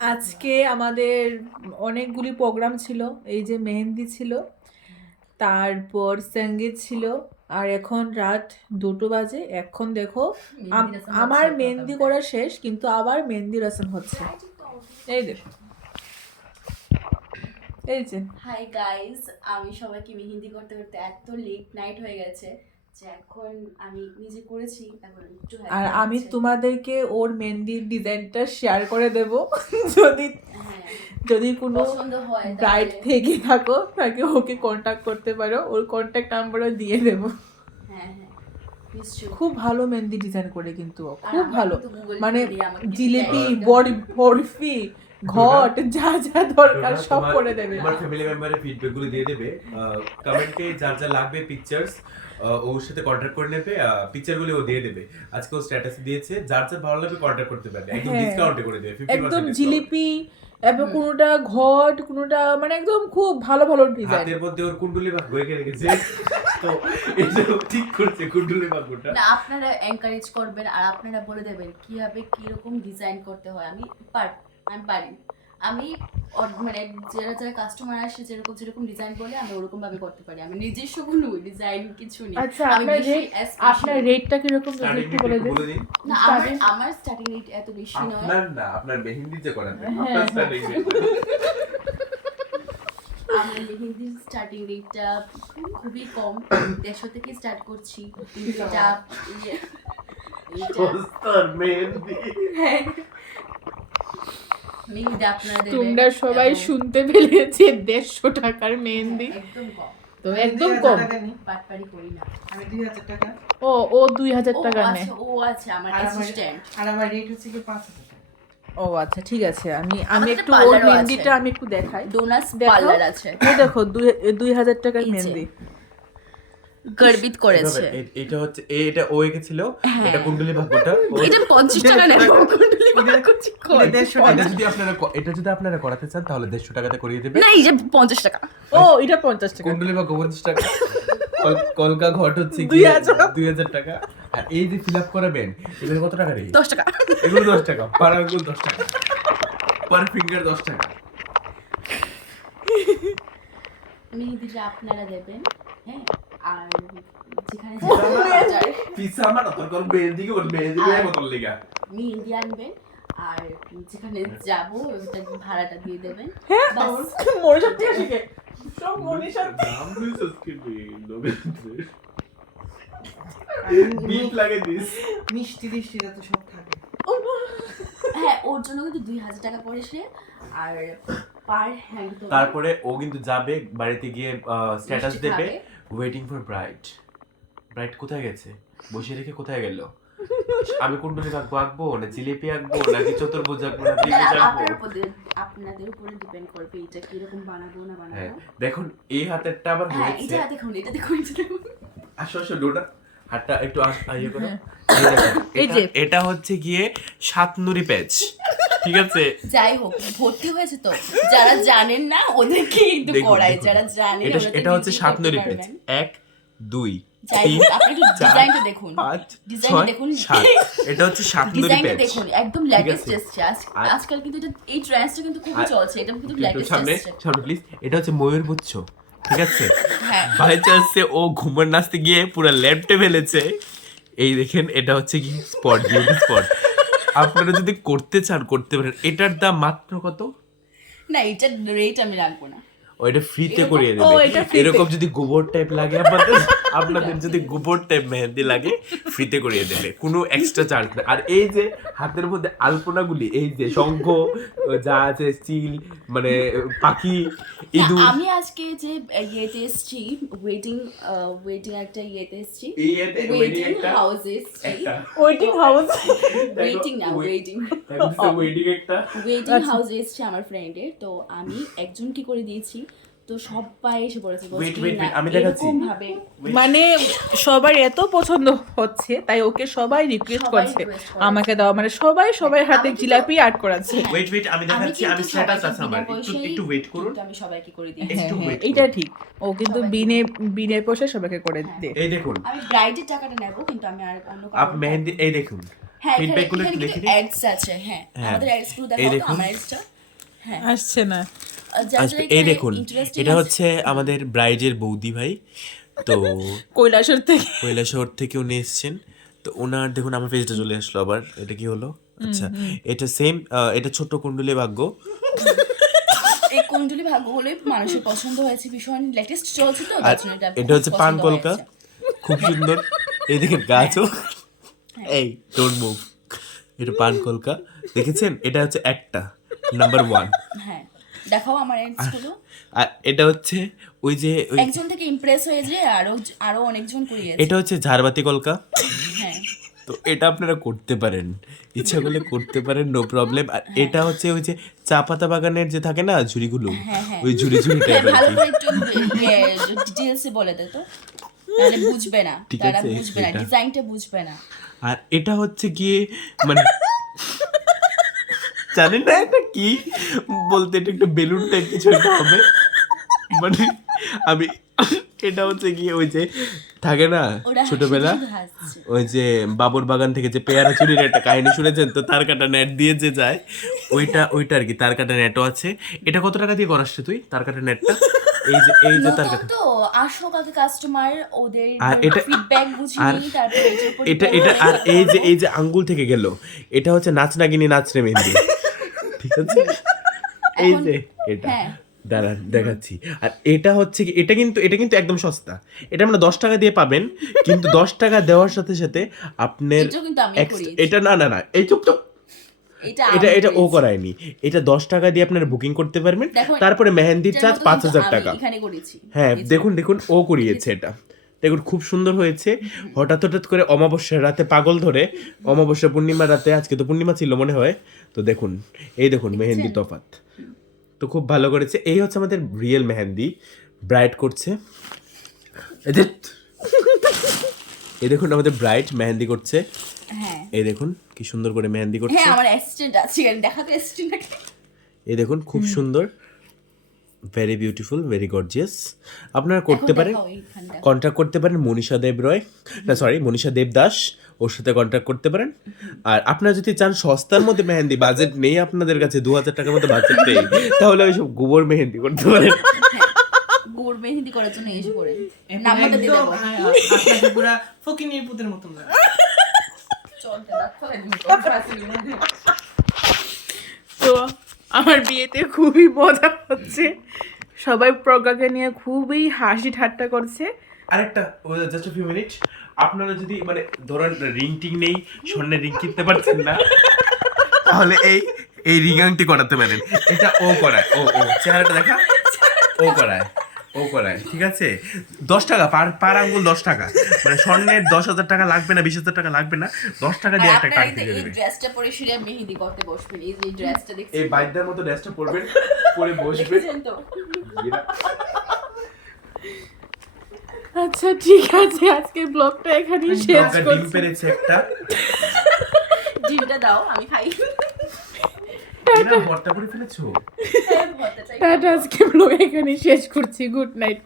আজকে আমাদের অনেকগুলি প্রোগ্রাম ছিল। এই যে মেহেন্দি ছিল, তারপর সঙ্গীত ছিল, আর এখন রাত 2টো বাজে। এখন দেখো আমার মেহেন্দি করা শেষ, কিন্তু আবার মেহেন্দি রসম হচ্ছে। এই দেখো, এই যে হাই গাইস, আমি সবাইকে মেহেন্দি করতে করতে এত লেট নাইট হয়ে গেছে যে এখন আমি নিজে করেছি, এখন একটু আর আমি তোমাদেরকে ওর মেহেন্দির ডিজাইনটা শেয়ার করে দেব। যদি যদি কোনো পছন্দ হয় ব্রাইড থেকে থাকো তাকে ওকে কন্ট্যাক্ট করতে পারো, ওর কন্ট্যাক্ট নাম্বারও দিয়ে দেব। হ্যাঁ হ্যাঁ নিশ্চয়ই। খুব ভালো মেহেন্দি ডিজাইন করে, কিন্তু ও খুব আমার ভালো। কিন্তু Google মানে করে দিয়ে আমাকে জিলিপি, design বরফি, ঘট, যা যা দরকার সব করে দেবে। তোমার ফ্যামিলি মেম্বারের ফিডব্যাক গুলো দিয়ে দেবে কমেন্টে, যার যা লাগবে পিকচার্স ওর সাথে কন্টাক্ট করে নেবে, পিকচার গুলো ও দিয়ে দেবে। আজকে ও স্ট্যাটাস দিয়েছে, যার যা ভালো লাগবে কন্টাক্ট করতে পারবে, একদম হ্যাঁ। ডিসকাউন্টে করে দেবে 50% একদম discount। জিলিপি, এবার কোনোটা ঘট, কোনোটা মানে একদম খুব ভালো ভালো ডিজাইন। হাতের মধ্যে ওর কুণ্ডলি ভাগ্য এঁকে রেখেছে, তো এটা ঠিক করছে কুণ্ডলি ভাগ্যটা। না, আপনারা এনকারেজ করবেন আর আপনারা বলে দেবেন কিভাবে কিরকম ডিজাইন করতে হয়। আমি পারি। আমি মানে যারা যারা কাস্টমার আসে যেরকম যেরকম ডিজাইন বলে আমি ওরকম ভাবে করতে পারি। আমি নিজস্ব কোনো ডিজাইন কিছু নেই। আচ্ছা, আমি আপনার রেটটা কিরকম যদি একটু বলে দেন? না, আমার স্টার্টিং রেট এত বেশি নয়। আপনার মেহেন্দি যে করাতে হ্যাঁ, আপনার স্টার্টিং রেট। আমার মেহেন্দির স্টার্টিং রেটটা খুবই কম, 150 থেকে স্টার্ট করছি। এটা সস্তার মেহেন্দি। মেহেন্দি আপনারা দেবেন। তোমরা সবাই শুনতে পেরেছে, 150 টাকার মেহেন্দি। একদম কম, তো একদম কম। পাটপাড়ি করি না। আমি 2000 টাকা। ও 2000 টাকা নেয়। ও আচ্ছা, আমার অ্যাসিস্ট্যান্ট। আর আমার রেট হচ্ছে কি 5000 টাকা। ও আচ্ছা, ঠিক আছে। আমি আমাদের একটু parlour ওর ও মেহেন্দিটা আছে। আমি একটু দেখাই। ডোনাস দেখো, পার্লার আছে। এই দেখো 2000 টাকার এই যে। মেহেন্দি। গর্বিত করেছে। এটা হচ্ছে এটা ও এঁকেছিল, এটা কুণ্ডলি ভাগ্যটা। এটা 50 টাকা নেব। কুণ্ডলি ভাগ্য করছি কই? এটা 150 টাকা। এটা যদি আপনারা করাতে চান তাহলে 150 টাকাতে করিয়ে দেবে। না, এই যে 50 টাকা। ও এটা 50 টাকা। কুণ্ডলি ভাগ্য 50 টাকা, কলকা ঘট হচ্ছে 2000 টাকা। আর এই যে ফিল আপ করাবেন এগুলো কত টাকা রে? 10 টাকা। এগুলো 10 টাকা, পার আঙ্গুল 10 টাকা, পার ফিঙ্গার 10 টাকা। মেহেন্দিটা আপনারা দেবেন, হ্যাঁ। আর যেখানে পিসা আমার তোর কোন মেহেন্দি ওর মেহেন্দি করে মতন লাগা মেহেন্দি আনবেন, আর যেখানে যাব ওটা ভাড়াটা দিয়ে দেবেন। হ্যাঁ, বাস। মনে সত্যি আসে সব মনে সত্যি। নাম দিস আজকে নবেন্দ্র আর বিট লাগে দিস। মিষ্টি টিষ্টিটা তো সব থাকে। হ্যাঁ, ওর জন্য কিন্তু 2000 টাকা পড়েছে। আর পার হ্যান্ড তো তারপরে ও কিন্তু যাবে বাড়িতে গিয়ে স্ট্যাটাস মিষ্টি দেবে, খাবে। Waiting for bride. ব্রাইড কোথায় গেছে, বসে রেখে কোথায় গেল? আমি কুণ্ডলি ভাগ্য আঁকবো না জিলিপি আঁকবো নাকি চতুর্ভুজ আঁকবো না ত্রিভুজ আঁকবো? আপনাদের উপরে ডিপেন্ড করবে এটা কিরকম বানাবো না হ্যাঁ, বানাবো। দেখুন এই হাতেরটা আবার হ্যাঁ, হয়েছে। এটা দেখুন, এটা দেখুন, এটা দেখুন। আসো ডোটা হাতটা একটু ইয়ে করো। এই যে। এটা হচ্ছে গিয়ে সাতনুরি প্যাচ, ঠিক আছে? যাই হোক, ভর্তি হয়েছে তো, যারা জানেন না ওদেরকে একটু দেখুন, করাই, দেখুন। যারা জানেন এটা ওরা তো এটা হচ্ছে নিজেই সাতনুরি করতে প্যাচ। পারবেন। 1 2 যাই 3 হোক, আপনি একটু ডিজাইনটা দেখুন, 5 ডিজাইনটা 6 দেখুন। 7। এটা হচ্ছে সাতনুরি ডিজাইনটা প্যাচ। দেখুন, একদম ঠিক লেটেস্ট আছে। এসছে। আর- আজকাল কিন্তু এটা এই ট্রেন্ডসটা কিন্তু খুবই আর- চলছে, এটা কিন্তু একটু লেটেস্ট সামনে এসছে। সামনে প্লিজ। এটা হচ্ছে ময়ূর পুচ্ছ, ঠিক আছে? হ্যাঁ, বাই চান্সে ও ঘুমার নাচতে গিয়ে পুরো ল্যাপটে ফেলেছে। এই দেখেন, এটা হচ্ছে কি স্পট, বিউটি স্পট। আপনারা যদি করতে চান করতে পারেন। এটার দাম মাত্র কত? না, এটার রেট আমি রাখবো না। ওইটা ফ্রিতে এরকম- করিয়ে ও, দেবে। এটা free তে। এরকম যদি গোবর টাইপ লাগে আপনাদের যদি গোবর টাইপ মেহেন্দি লাগে ফ্রিতে করিয়ে দেবে, কোনো এক্সট্রা চার্জ না। আর এই যে হাতের মধ্যে আলপনাগুলি, এই যে শঙ্খ যা আছে, চিল মানে পাখি, হ্যাঁ, ইঁদুর, আমি আজকে যে ইয়েতে এসেছি, ওয়েটিং একটা ইয়েতে এসেছি, ওয়েটিং হাউসে এসেছি। Waiting house. ওয়েটিং না, ওয়েটিং ওয়েডিং একটা ওয়েটিং আচ্ছা। হাউসে এসেছি আমার ফ্রেন্ডের। তো আমি একজনকে করে দিয়েছি, তো সবাই এসে পড়েছে, বলছে কি Wait, না, আমি দেখাচ্ছি। এরকম ভাবে মানে সবার এত পছন্দ হচ্ছে, তাই ওকে সবাই রিকোয়েস্ট সবাই করছে request করেছে। আমাকে দাও। মানে সবাই হাতে আমি কিন্তু- জিলাপি আর্ট করাচ্ছে। হ্যাঁ। ওয়েট আমি দেখাচ্ছি। আমি কিন্তু স্ট্যাটাস সবাইকে আছে আমার, বিনা একটু পয়সায় একটু ওয়েট করুন। কিন্তু আমি সবাইকে করে হ্যাঁ, দিয়েছি। একটু wait এটা করুন। ঠিক। ও কিন্তু সবাইকে- বিনে পয়সায় সবাইকে করে হ্যাঁ। দে। এই দেখুন, আমি ব্রাইডের টাকাটা নেব, কিন্তু আমি আর অন্য আপ মেহেন্দি, এই দেখুন হ্যাঁ ফিডব্যাক গুলো এখানে একটু কিন্তু দেখে দিই। অ্যাডস আছে, হ্যাঁ হ্যাঁ। আমাদের অ্যাডস গুলো এই দেখাও তো, দেখুন। আমার অ্যাডসটা। হ্যাঁ আসছে না। যারা আসবে। যারা এই এখানে দেখুন, interesting এটা আছে- হচ্ছে আমাদের ব্রাইডের বৌদি ভাই। তো কৈলাসর থেকে। কৈলাসহর থেকে উনি এসেছেন। তো ওনার দেখুন আমার পেজটা চলে আসলো আবার। এটা কি হলো? আচ্ছা, এটা সেম, এটা ছোট্ট কুণ্ডলী ভাগ্য। এই কুণ্ডলী ভাগ্যগুলোই মানুষের পছন্দ হয়েছে, ভীষণ লেটেস্ট চলছে তো, আর তার জন্য এটা হচ্ছে খুব পান পছন্দ কলকা, হয়েছে। খুব সুন্দর। এই দেখেন গাছও, এই ডোন্ট মুভ, এটা পান কলকা দেখেছেন? এটা হচ্ছে একটা নাম্বার 1। হ্যাঁ দেখাও আমার অ্যাডস গুলো। আর এটা হচ্ছে ওই যে ওই, একজন থেকে ইমপ্রেস হয়ে যে আরো অনেকজন করিয়েছে। এটা হচ্ছে ঝাড়বাতি কলকা। হ্যাঁ তো এটা আপনারা করতে পারেন, ইচ্ছা করলে করতে পারেন, নো প্রবলেম। আর এটা হচ্ছে ওই যে চা পাতা বাগানের যে থাকে না ঝুড়িগুলো, হ্যাঁ, হ্যাঁ। ওই ঝুড়ি ঝুড়ি হ্যাঁ, টাইপের। ভালো করে একটু ডিটেলসে বলে দে তো, তাহলে বুঝবে না, ঠিক তারা আছে, বুঝবে না, এটা। ডিজাইনটা বুঝবে না। আর এটা হচ্ছে গিয়ে মানে জানি না এটা কি বলতে, এটা একটু বেলুন টাইপ কিছু একটা হবে। মানে আমি এটা হচ্ছে গিয়ে ওই যে থাকে না ওরা ছোটবেলা, শুধু হাসছে। ওই যে বাবুর বাগান থেকে যে পেয়ারা চুরির একটা কাহিনী শুনেছেন তো, তার কাটা নেট দিয়ে যে যায়, ওইটা আর কি। তার কাটা নেটও আছে। এটা কত টাকা দিয়ে করাচ্ছে তুই তার কাটা নেটটা? এই যে তার নতুন কাটা। তো আসো কাকে কাস্টমার, ওদের আর এটা- ফিডব্যাক বুঝি আর নিই, তারপরে এটার উপর এটা depend এটা করে আর করবো। এই যে আঙ্গুল থেকে গেল, এটা হচ্ছে নাচ নাগিনী নাচ রে মেহেন্দি। ঠিক আছে, এই এখন- যে এটা হ্যাঁ। দাঁড়ান দেখাচ্ছি। আর এটা হচ্ছে কি, এটা কিন্তু একদম সস্তা। এটা আমরা 10 টাকা দিয়ে পাবেন, কিন্তু 10 টাকা দেওয়ার সাথে সাথে আপনার এটাও কিন্তু আমি করিয়েছি। এটা না এই চুপ চুপ, এটা এটা ও করিয়েছি। করায়নি। এটা 10 টাকা দিয়ে আপনারা বুকিং করতে পারবেন। দেখো, তারপরে মেহেন্দির এটার চার্জ মতো কিন্তু 5000 আমি টাকা। এখানে করেছি। হ্যাঁ এই যে, দেখুন ও করিয়েছে এটা। দেখুন খুব সুন্দর হয়েছে। হঠাৎ করে অমাবস্যার রাতে পাগল ধরে, অমাবস্যা পূর্ণিমার রাতে, আজকে তো পূর্ণিমা ছিল মনে হয়। তো দেখুন, এই দেখুন মেহেন্দি তফাৎ তো খুব ভালো করেছে। এই হচ্ছে আমাদের রিয়েল মেহেন্দি, ব্রাইট করছে। এই দেখুন আমাদের ব্রাইট মেহেন্দি করছে। হ্যাঁ এই দেখুন কি সুন্দর করে মেহেন্দি করছে। হ্যাঁ আমার অ্যাসিস্ট্যান্ট আছে, দেখাতে অ্যাসিস্ট্যান্ট। এই দেখুন খুব সুন্দর, ভেরি বিউটিফুল, ভেরি গর্জিয়াস। আপনারা করতে পারেন, কন্ট্যাক্ট করতে পারেন মনীষা দেব রয়, না সরি মনীষা দেব দাস, ওর সাথে কন্ট্যাক্ট করতে পারেন। আর আপনারা যদি চান সস্তার মধ্যে মেহেন্দি, বাজেট নেই আপনাদের কাছে, 2000 টাকার মধ্যে বাজেট নেই, তাহলে ওই সব গোবর মেহেন্দি করতে পারেন। গোড় মেহেন্দি করার জন্য এসে পড়ে এখন নাম্বারটা দিয়ে একদম, দেবো। হ্যাঁ, আপনাকে পুরা ফকিনীর পুতের মতন লাগে। চলতে রাখতে তো আমার বিয়েতে খুবই মজা হচ্ছে, সবাই প্রজ্ঞাকে নিয়ে খুবই হাসি ঠাট্টা করছে। আরেকটা জাস্ট ফিউ মিনিট, আপনারা যদি মানে ধরেন রিং টিং নেই, স্বর্ণের রিং কিনতে পারছেন না, তাহলে এই রিং আংটি করাতে পারেন। এটা ও করায়, ও চেহারাটা দেখা, ও করায় ঠিক আছে। 10 টাকা পার আঙ্গুল, 10 টাকা, মানে স্বর্ণের 10,000 টাকা লাগবে না, 20,000 টাকা লাগবে না, 10 টাকা দিয়ে একটা আপনারা কাট এই দিয়ে দেবে। ড্রেসটা পরে শুলে মেহেন্দি করতে বসবেন, এই যে ড্রেসটা দেখছেন, এই বাইকটার মতো ড্রেসটা পরবেন, পরে বসবেন। দেখছেন তো? আচ্ছা ঠিক আছে, আজকে ব্লগটা এখানেই শেষ ডিম করছি। পেরেছে একটা, ডিমটা দাও আমি খাই। এটা ভর্তা করে ফেলেছো। হ্যাঁ, ভর্তা চাই। টাটা, আজকে ব্লগ এখানেই শেষ করছি। Good night.